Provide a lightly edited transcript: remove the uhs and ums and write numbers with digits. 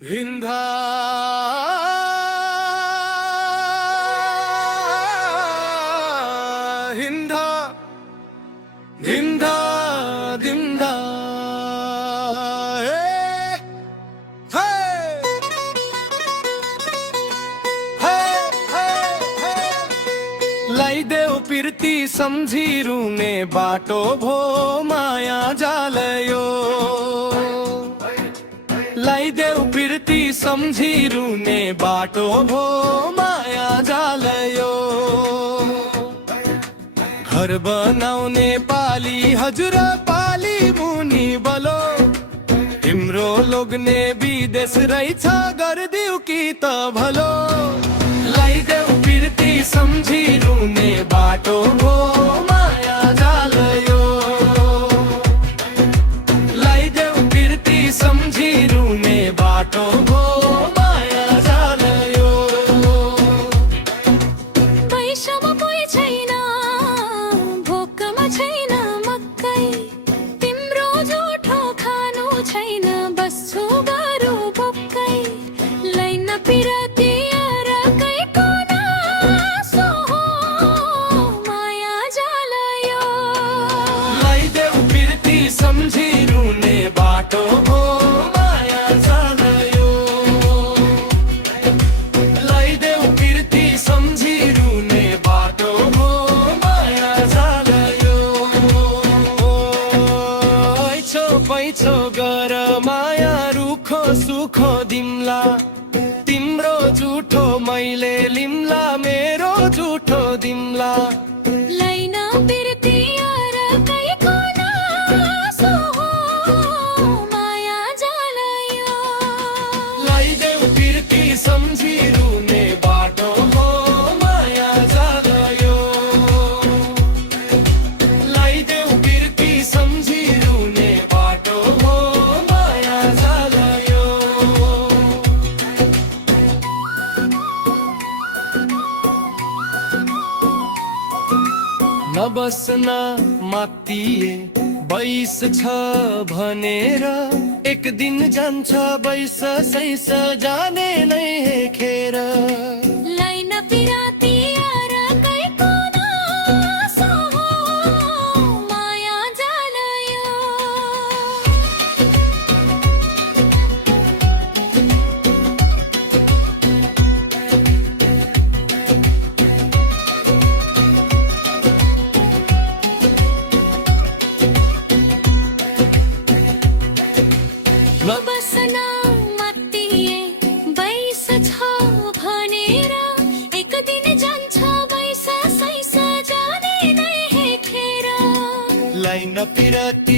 हिंदा हिंदा हिंदा हिंदा लाई देव पीरती समझी रूने बाटो भो माया जालयो लाई देव पीरती समझी रूने बाटो भो माया जालयो घर बनाउने पाली हजुर पाली मुनि बलो तिम्रो लोग्ने विदेश रहेछ गरिदिउ कि त भलो लाई देव पीरती समझी रूने बाटो भो माया जालयो लाई देव पीरती समझी रूने बाटो भो माया जालयो पैसामा कोही छैन भोकमा छैन मकै तिम्रो झुठो खानु छैन बस्छु बरु भोकै लैन पिरती अरकैको नासो हो माया जालयो लाई देव पीरती समझी रूने बाटो भो माया जालयो लाई देव पीरती समझी रूने बाटो भो माया जालयो ऐछो पैछो गर माया रुखो सुखो दिम्ला तिम्रो झुठो मैले लिम्ला मेरो झुठो दिम्ला लैन पिरती अरकैको नासो हो माया जालयो लाई देव पीरती समझी रूने बाटो हो माया जालयो लाई देव पीरती समझी रूने बाटो हो माया जालयो नबस्न मातिए बैस छ भनेर एक दिन जान्छ बैस सैस जाने नै खेर लैन पिरती अरकैको नासो हो माया जालयो बस्न मातिए बैस छ भनेर एक दिन जान्छ बैस सैस जाने नै खेर लाइन पिरती